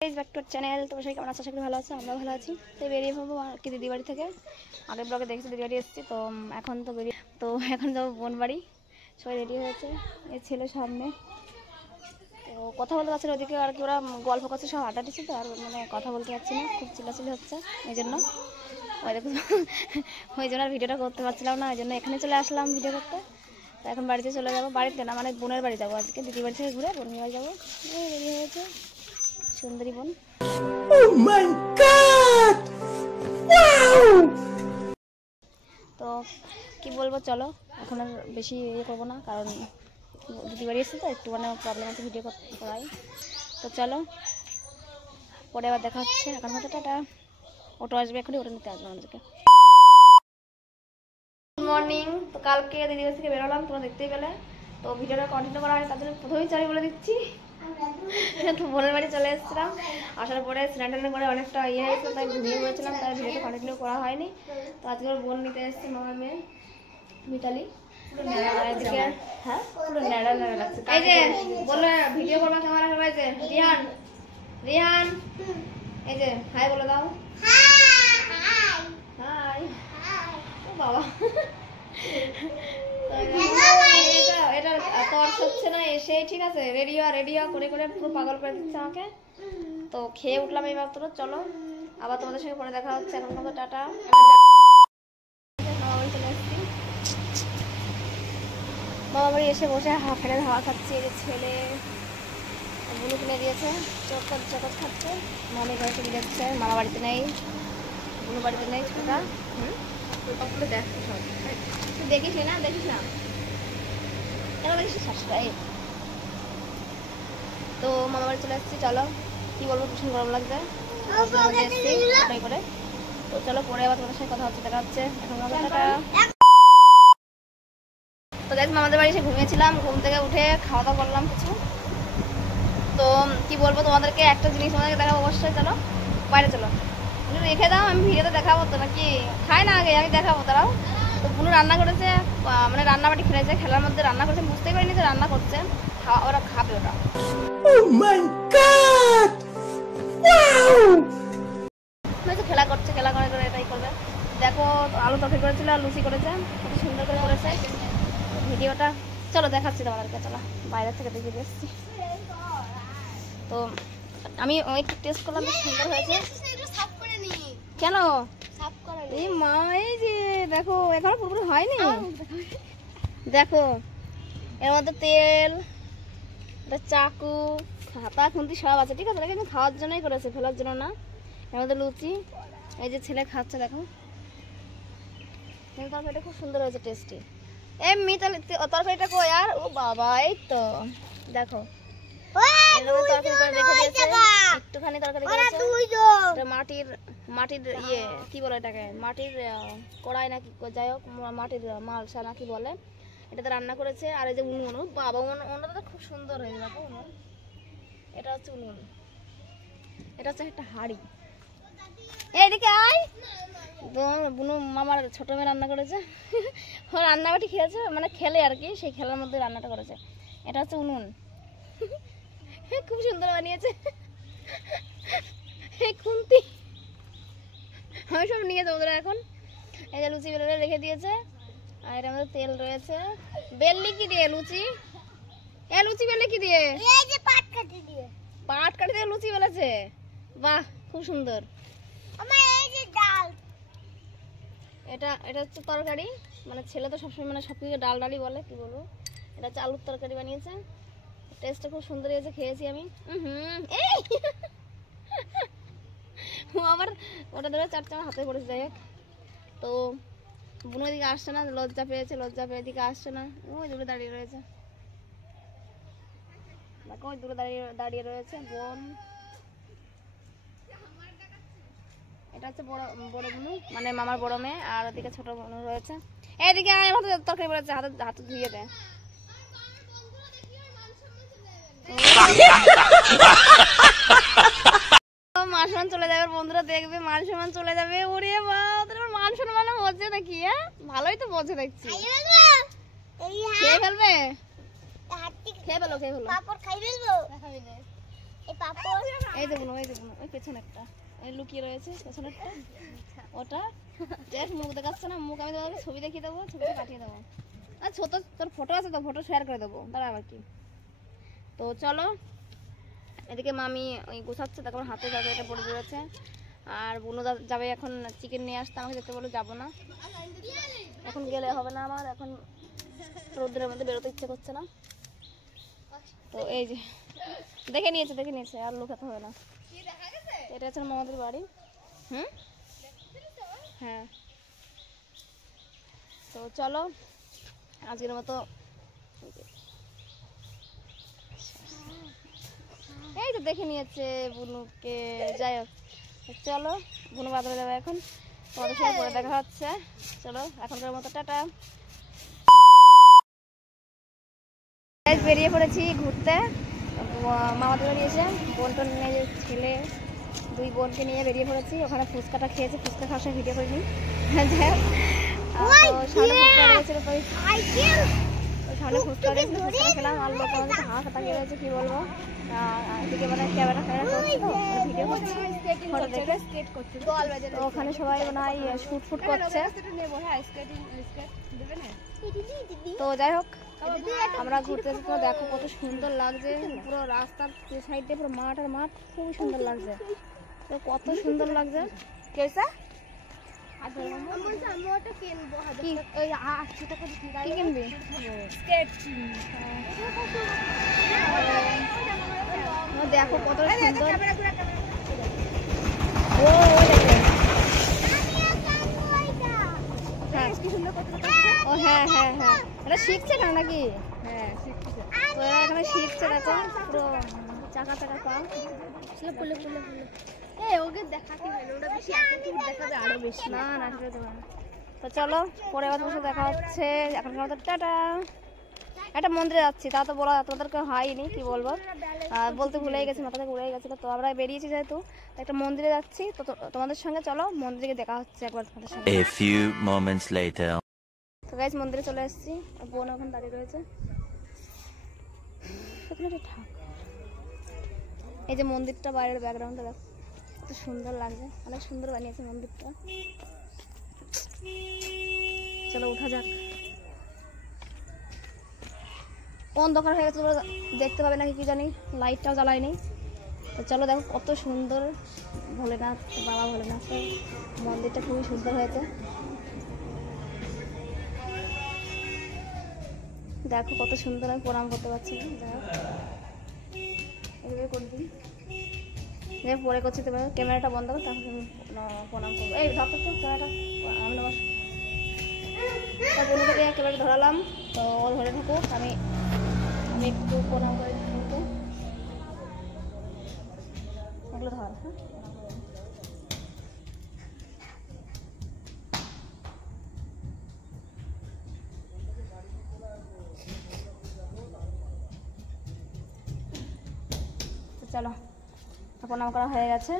Back to channel. তো সবাই কেমন আছো? আশা করি ভালো আছো, আমরা ভালো আছি। তো বেরিয়ে পড়বো কি দিদি বাড়ি থেকে। আগের ব্লগে দেখেছি দিদি বাড়ি এসেছি, তো এখন যাবো বোন বাড়ি। সবাই রেডি হয়েছে, এই ছেলে সামনে। তো কথা বলতে পারছি না ওদিকে, আর কি ওরা গল্প করছে, সব আড্ডা দিচ্ছে, তো আর মানে কথা বলতে পারছি না, খুব চিল্লাচিল্লি হচ্ছে। এই জন্য ওই জন্য আর ভিডিওটা করতে পারছিলাম না, ওই জন্য এখানে চলে আসলাম ভিডিও করতে। তো এখন বাড়িতে চলে যাবো, বাড়িতে না মানে বোনের বাড়ি যাবো আজকে, দিদি বাড়ি থেকে ঘুরে বোনের বাড়ি যাবো। রেডি হয়েছে সুন্দরী বোন। Oh my God! Wow! তো কি বলবো, চলো এখন আর বেশি ইয়ে করবো না, কারণ দিদি বাড়ি এসেছে তো একটু মানে প্রবলেম আছে ভিডিও করাই। তো চলো পরে আবার দেখা হচ্ছে। এখন হয়তো টাটা, অটো আসবে এখনই, ওটা নিতে আসবে আমাদেরকে। Good morning. তো কালকে দিদি বাড়ি থেকে বেরোলাম, তোমরা দেখতেই পেলে। তো ভিডিওটা কন্টিনিউ করা হয়, তার জন্য প্রথমেই চাই বলে দিচ্ছি। তো বোনের বাড়ি চলে এসেছিলাম, আসার পরে স্নান টান করে অনেকটা ইয়ে হয়েছিল, তাই ঘুমিয়ে পড়েছিলাম, তাই ভিডিওটা কন্টিনিউ করা হয়নি। তো আজকে ওর বোন নিতে এসেছে, মামার মেয়ে মিতালি। হ্যাঁ পুরো ন্যাড়া ন্যাড়া লাগছে। এই যে বললো ভিডিও করবা, ক্যামেরা করবা, এই যে রিহান রিহান এই যে হাই বলে দাও। হাই ও বাবা, এটা তর্স হচ্ছে না এসে, ঠিক আছে? রেডিও করে করে পুরো পাগল করে দিচ্ছে আমাকে। তো খেয়ে উঠলাম এই মাত্র। চলো আবার তোমাদের সঙ্গে পরে দেখা হচ্ছে। এখন মতো টাটা। মামা বাড়ি চলে এসেছি, মামা বাড়ি এসে বসে ফ্যানের হাওয়া খাচ্ছি। এই যে ছেলে বুলু কিনে দিয়েছে, চকত খাচ্ছে। মামি ঘরে টিভি দেখছে, মামা বাড়িতে নেই, বুলু বাড়িতে নেই। ছোটা দেখ সব দেখিস না কেন দেখিস সাবস্ক্রাইব। তো মামা বাড়ি চলে এসেছি। চলো কি বলবো, ভীষণ গরম লাগছে করে। তো চলো পরে আবার তোমাদের সাথে কথা হচ্ছে, দেখা হচ্ছে। এখন তো দেখ আমাদের বাড়ি এসে ঘুমিয়েছিলাম, ঘুম থেকে উঠে খাওয়া দাওয়া করলাম কিছু। তো কি বলবো তোমাদেরকে, একটা জিনিস তোমাদেরকে দেখাবো অবশ্যই। চলো বাইরে চলো, রেখে দাও, আমি ভিডিওতে দেখাবো। তো নাকি খাই না আগে, আমি দেখাবো তারাও। তো বুনু রান্না করেছে, মানে রান্নাবাটি খেলেছে, খেলার মধ্যে রান্না করেছে, বুঝতেই পারিনি যে রান্না করছে। ওরা খাবে ওটা। খেলা করছে, খেলা করে করে এটাই করবে। দেখো আলু তরকারি করেছিল আর লুচি করেছে, খুব সুন্দর করে করেছে। ভিডিওটা চলো দেখাচ্ছি তোমাদেরকে। চলো বাইরে থেকে দেখে এসেছি। তো আমি একটু টেস্ট করলাম, বেশ সুন্দর হয়েছে। কেন এই মা, এই যে দেখো এখনো পুরোপুরি হয়নি। দেখো এর মধ্যে তেল, চাকু, হাতা খুন্তি সব আছে, ঠিক আছে? কিন্তু খাওয়ার জন্যই করেছে, ফেলার জন্য না। এর মধ্যে লুচি, এই যে ছেলে খাচ্ছে দেখো। কিন্তু তরকারিটা খুব সুন্দর হয়েছে, টেস্টি। এমনি তাহলে তরকারিটা কই আর, ও বাবা এই তো দেখো একটুখানি তরকারি মাটির ইয়ে কি বলে এটাকে, মাটির কড়াই নাকি যাই হোক, মাটির মালসা নাকি বলে, এটাতে রান্না করেছে। আর এই যে উনুন, বাবা উনুনটা তো খুব সুন্দর হয়েছে দেখো। উনুন, এটা হচ্ছে উনুন, এটা হচ্ছে একটা হাঁড়ি। এইদিকে আয়। বুনু মামার ছোট মেয়ে রান্না করেছে, ও রান্নাবাটি খেয়েছে, মানে খেলে আর কি, সেই খেলার মধ্যে রান্নাটা করেছে। এটা হচ্ছে উনুন, খুব সুন্দর বানিয়েছে। খুন্তি আমি সব নিয়ে যাবো এখন। এই যে লুচি বেলে রেখে দিয়েছে, আর এর মধ্যে তেল রয়েছে। বেললি কি দিয়ে লুচি? লুচি বেলে কি দিয়ে? পাট কাটি দিয়ে লুচি বেলেছে, বাহ খুব সুন্দর। এটা হচ্ছে তরকারি, মানে ছেলে তো সবসময় মানে সবকিছু ডাল ডালই বলে, কি বলবো। এটা হচ্ছে আলুর তরকারি বানিয়েছে, টেস্টটা খুব সুন্দর হয়েছে, খেয়েছি আমি। ও আবার ওটা ধরে চারটে আমার হাতে পড়েছে, যাই হোক। তো বুনো এদিকে আসছে না, লজ্জা পেয়ে এদিকে আসছে না, ওই দূরে দাঁড়িয়ে রয়েছে দেখো, ওই দূরে দাঁড়িয়ে রয়েছে বোন। এটা হচ্ছে বড় বুনু, মানে মামার বড় মেয়ে, আর ওদিকে ছোট বুনু রয়েছে। এইদিকে আয়, আমার তরকারি পড়েছে, হাতে ধুয়ে দেয়। মান সম্মান চলে যাবে, বন্ধুরা দেখবে মান সম্মান চলে যাবে। ওরে বাবা, মান সম্মান বোঝে নাকি? হ্যাঁ ভালোই তো বোঝে দেখছি। খেয়ে ফেলবে, খেয়ে ফেলো। এই দেখুন ওই দেখুন ওই পেছনে একটা ওই লুকিয়ে রয়েছে পেছনে একটা ওটা দেখ মুখ দেখাচ্ছে না মুখ আমি তোমাকে ছবি দেখিয়ে দেবো ছবিটা পাঠিয়ে দেবো আর ছোট তোর ফটো আছে তো ফটো শেয়ার করে দেবো দাঁড়া আবার কি তো চলো এদিকে মামি ওই গোছাচ্ছে তারপর হাতে যাবে এটা পড়ে রয়েছে আর বুনু যাবে এখন চিকেন নিয়ে আসতে আমাকে যেতে বলে যাবো না এখন গেলে হবে না আমার এখন রোদ্রের মধ্যে বেরোতে ইচ্ছে করছে না তো এই যে দেখে নিয়েছে আর লুকাতে হবে না এটা হচ্ছে আমাদের বাড়ি হ্যাঁ তো চলো আজকের মতো এই তো দেখে নিয়েছে বুনুকে যাই হোক চলো বুনু বাজারে যাবে এখন তোমাদের সাথে পরে দেখা হচ্ছে চলো এখনকার মতো টাটা বেরিয়ে পড়েছি ঘুরতে মামাদের বাড়ি এসে বোনটা নিয়ে ছেলে 2 বোনকে নিয়ে বেরিয়ে পড়েছি ওখানে ফুচকাটা খেয়েছি ফুচকা খাওয়ার সময় ভিডিও করিনি সামনে ফুচকা দিয়েছিল ফুচকা খেলাম আর লোক আমাদের হাওয়া খাতা খেয়ে গেছে কি বলবো এদিকে মানে ক্যামেরা করছি তো ভিডিও করছি ফটো দেখে তো ওখানে সবাই মনে হয় শুট করছে তো যাই হোক আমরা ঘুরতে এসে দেখো কত সুন্দর লাগছে পুরো রাস্তার সাইড দিয়ে পুরো মাঠ আর মাঠ খুবই সুন্দর লাগছে তো কত সুন্দর লাগছে কেসা কিনবি দেখো কত সুন্দর ও হ্যাঁ হ্যাঁ হ্যাঁ এটা শিখছে না নাকি হ্যাঁ শিখছে তো এরা এখানে শিখছে দেখো পুরো চাকা পা ফুলে ওকে দেখাতে হবে ওটা বেশি অ্যাটিটিউড দেখাবে আরো বেশি না তো চলো পরে আবার বসে দেখা হচ্ছে এখন আমাদের টাটা একটা মন্দিরে যাচ্ছি তা তো বলা তোমাদেরকে হয়নি কি বলবো বলতে ভুলেই গেছি মাথা থেকে উড়েই গেছিলো তো আমরা বেরিয়েছি যেহেতু একটা মন্দিরে যাচ্ছি তো তোমাদের সঙ্গে চলো মন্দিরে দেখা হচ্ছে একবার তোমাদের সঙ্গে A few moments later তো গাইস মন্দিরে চলে এসেছি বোন এখন দাঁড়িয়ে রয়েছে এই যে মন্দিরটা বাইরের ব্যাকগ্রাউন্ডটা দেখো কত সুন্দর লাগছে অনেক সুন্দর বানিয়েছে মন্দিরটা চলো উঠা যাক অন্ধকার হয়ে গেছে দেখতে পাবে নাকি কি জানি লাইটটাও জ্বালায়নি তো চলো দেখো কত সুন্দর ভোলেনাথ বাবা ভোলেনাথের মন্দিরটা খুবই সুন্দর হয়েছে দেখো কত সুন্দর আমি প্রণাম করতে পারছি এইভাবে করে দিই পরে করছি তোমার ক্যামেরাটা বন্ধ করো তাহলে আমি প্রণাম করবো এই ধরতে তো ক্যামেরাটা আমি নমস্কার বন্ধুকে দিয়ে ক্যামেরাটা ধরালাম তো ও ধরে থাকুক আমি একটু প্রণাম করে দিতে এগুলো ধর হ্যাঁ চলো প্রণাম করা হয়ে গেছে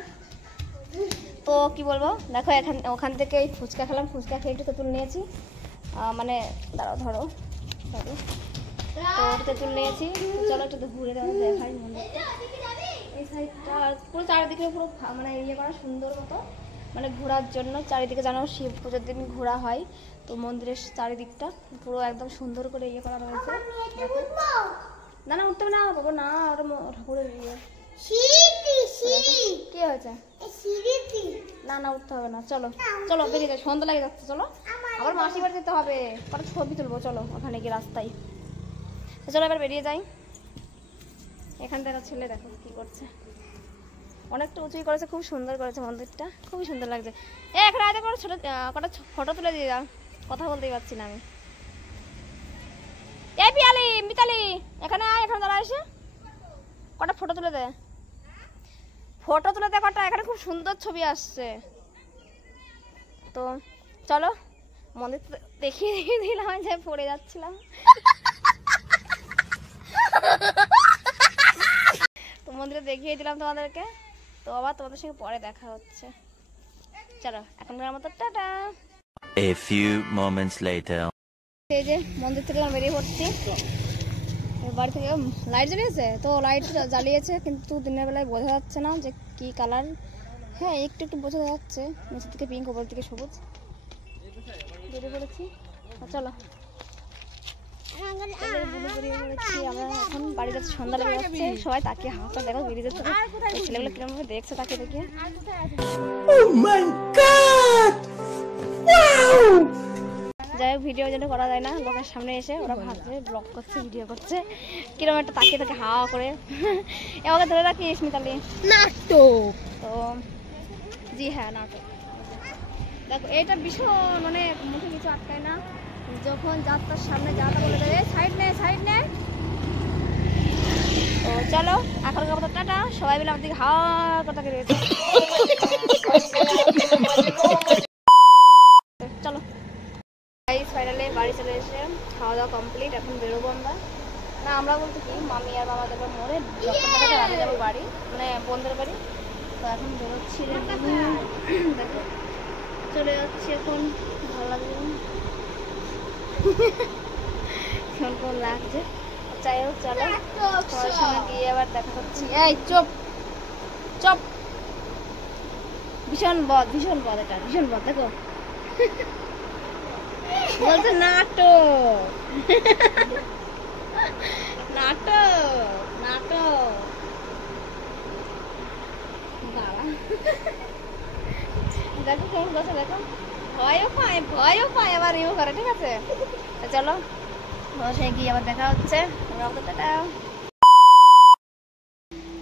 তো কি বলবো দেখো ওখান থেকে এই ফুচকা খেলাম ফুচকা খেয়ে একটু তেঁতুল নিয়েছি মানে দাঁড়াও ধরো তো তেঁতুল নিয়েছি চলো একটু ঘুরে দেখাই মন্দিরটা এই সাইডটা পুরো চারিদিকে পুরো মানে ইয়ে করা সুন্দর মতো মানে ঘোরার জন্য চারিদিকে জানো শিব পুজোর দিন ঘোরা হয় তো মন্দিরের চারিদিকটা পুরো একদম সুন্দর করে ইয়ে করা রয়েছে না না উঠতে না বাবা না ওটা ঠাকুরের ইয়ে কি হয়েছে না না উঠতে হবে না চলো চলো বেরিয়ে যাই সন্ধ্যা লেগে যাচ্ছে চলো আবার মাসি বাড়ি যেতে হবে কটা ছবি তুলবো চলো ওখানে গিয়ে রাস্তায় চলো এবার বেরিয়ে যাই এখান থেকে ছেলে দেখো কি করছে অনেকটা উঁচুই করেছে খুব সুন্দর করেছে মন্দিরটা খুবই সুন্দর লাগছে এখানে আগে করে ছোট কটা ফটো তুলে দিয়ে দাও কথা বলতেই পারছি না আমি এই পিয়ালি মিতালি এখানে আয় এখানে দাঁড়া এসে কটা ফটো তুলে দে কটা এখানে খুব সুন্দর ছবি আসছে তো চলো মন্দির দেখিয়ে দিলাম যে পড়ে যাচ্ছিলাম তো মন্দিরে দেখিয়ে দিলাম তোমাদেরকে তো আবার তোমাদের সঙ্গে পরে দেখা হচ্ছে চলো এখনকার মতো tata A few moments later এই যে মন্দির থেকে বেরিয়ে পড়ছি বাড়ি থেকে লাইট জ্বালিয়েছে, তো লাইট জ্বালিয়েছে কিন্তু দিনের বেলায় বোঝা যাচ্ছে না যে কি কালার। হ্যাঁ একটু একটু বোঝা যাচ্ছে, নিচের দিকে পিঙ্ক, ওপর দিকে সবুজ। বেরিয়ে পড়েছি, চলো আমরা এখন বাড়ি যাচ্ছি। সন্ধ্যা লেগে যাচ্ছে, সবাই তাকিয়ে হাঁসটা দেখো বেরিয়ে যাচ্ছে, ছেলেগুলো কিরকম ভাবে দেখছে তাকে দেখে। যাই হোক ভিডিও যেন করা যায় না, লোকের সামনে এসে ওরা ভাবছে ব্লগ করছে, ভিডিও করছে, কিরকম একটা তাকিয়ে থাকে হাওয়া করে। এবারে ধরে রাখিস মিতালি, নাটক তো জি হ্যাঁ নাটক। দেখো এটা ভীষণ মানে মুখে কিছু আটকায় না, যখন যাত্রার সামনে যাতা বলে দেবে সাইড নে সাইড নে। তো চলো এখনকার মতো টাটা, সবাই মিলে আমার দিকে হাওয়া করে তাকিয়ে রয়েছে। চলো ফাইনালি বাড়ি চলে এসে খাওয়া দাওয়া কমপ্লিট, এখন বেরোবো আমরা। না আমরা বলতে কি মামি আর বাবা দেবার মোড়ে আমি যাবো বাড়ি, মানে বোনদের বাড়ি। তো এখন বেরোচ্ছি, দেখো চলে যাচ্ছি এখন। ভালো লাগছে কেমন লাগছে, যাই হোক চলো সবার সঙ্গে গিয়ে আবার দেখা করছি। এই চুপ চুপ, ভীষণ বদ এটা ভীষণ বদ। দেখো বলছে নাটক নাটক নাটক, বাবা দেখো কেমন বসে, দেখো ভয়ও পায় আবার ইউ করে, ঠিক আছে। চলো বসে গিয়ে আবার দেখা হচ্ছে।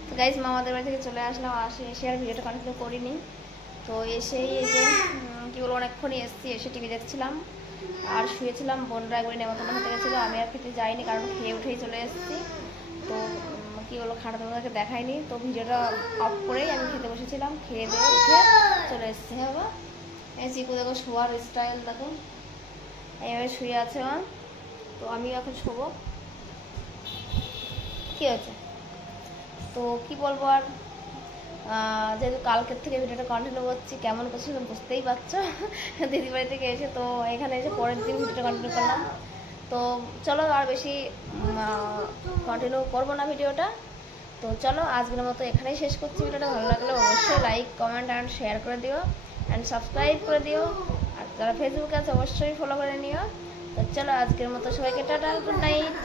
তো গাইস মামাদের বাড়ি থেকে চলে আসলাম, এসে আর ভিডিওটা কন্টিনিউ করিনি। তো এসেই এই যে কী বলবো অনেকক্ষণই এসেছি, এসে টিভি দেখছিলাম আর শুয়েছিলাম। বোনরা একবারে নেমন্তন্ন হতে গেছিলো, আমি আর খেতে যাইনি কারণ খেয়ে উঠেই চলে এসেছি। তো কী বলবো খাটা তোমাদেরকে দেখাইনি, তো ভিডিওটা অফ করেই আমি খেতে বসেছিলাম, খেয়ে দিয়ে উঠে চলে এসেছি। হ্যাঁ বাবা এই চিকু দেখো শোয়ার স্টাইল দেখো, এইভাবে শুয়ে আছে মা। তো আমিও এখন শোবো, কী হয়েছে। তো কি বলবো আর, যেহেতু কালকের থেকে ভিডিওটা কন্টিনিউ করছি, কেমন করছি বুঝতেই পারছো দিদি বাড়ি থেকে এসে। তো এখানে এসে পরের দিন ভিডিওটা কন্টিনিউ করলাম। তো চলো আর বেশি কন্টিনিউ করবো না ভিডিওটা। তো চলো আজকের মতো এখানেই শেষ করছি ভিডিওটা। ভালো লাগলে অবশ্যই লাইক কমেন্ট অ্যান্ড শেয়ার করে দিও অ্যান্ড সাবস্ক্রাইব করে দিও, আর যারা ফেসবুকে আছে অবশ্যই ফলো করে নিও। তো চলো আজকের মতো সবাইকে টাটা, গুড নাইট।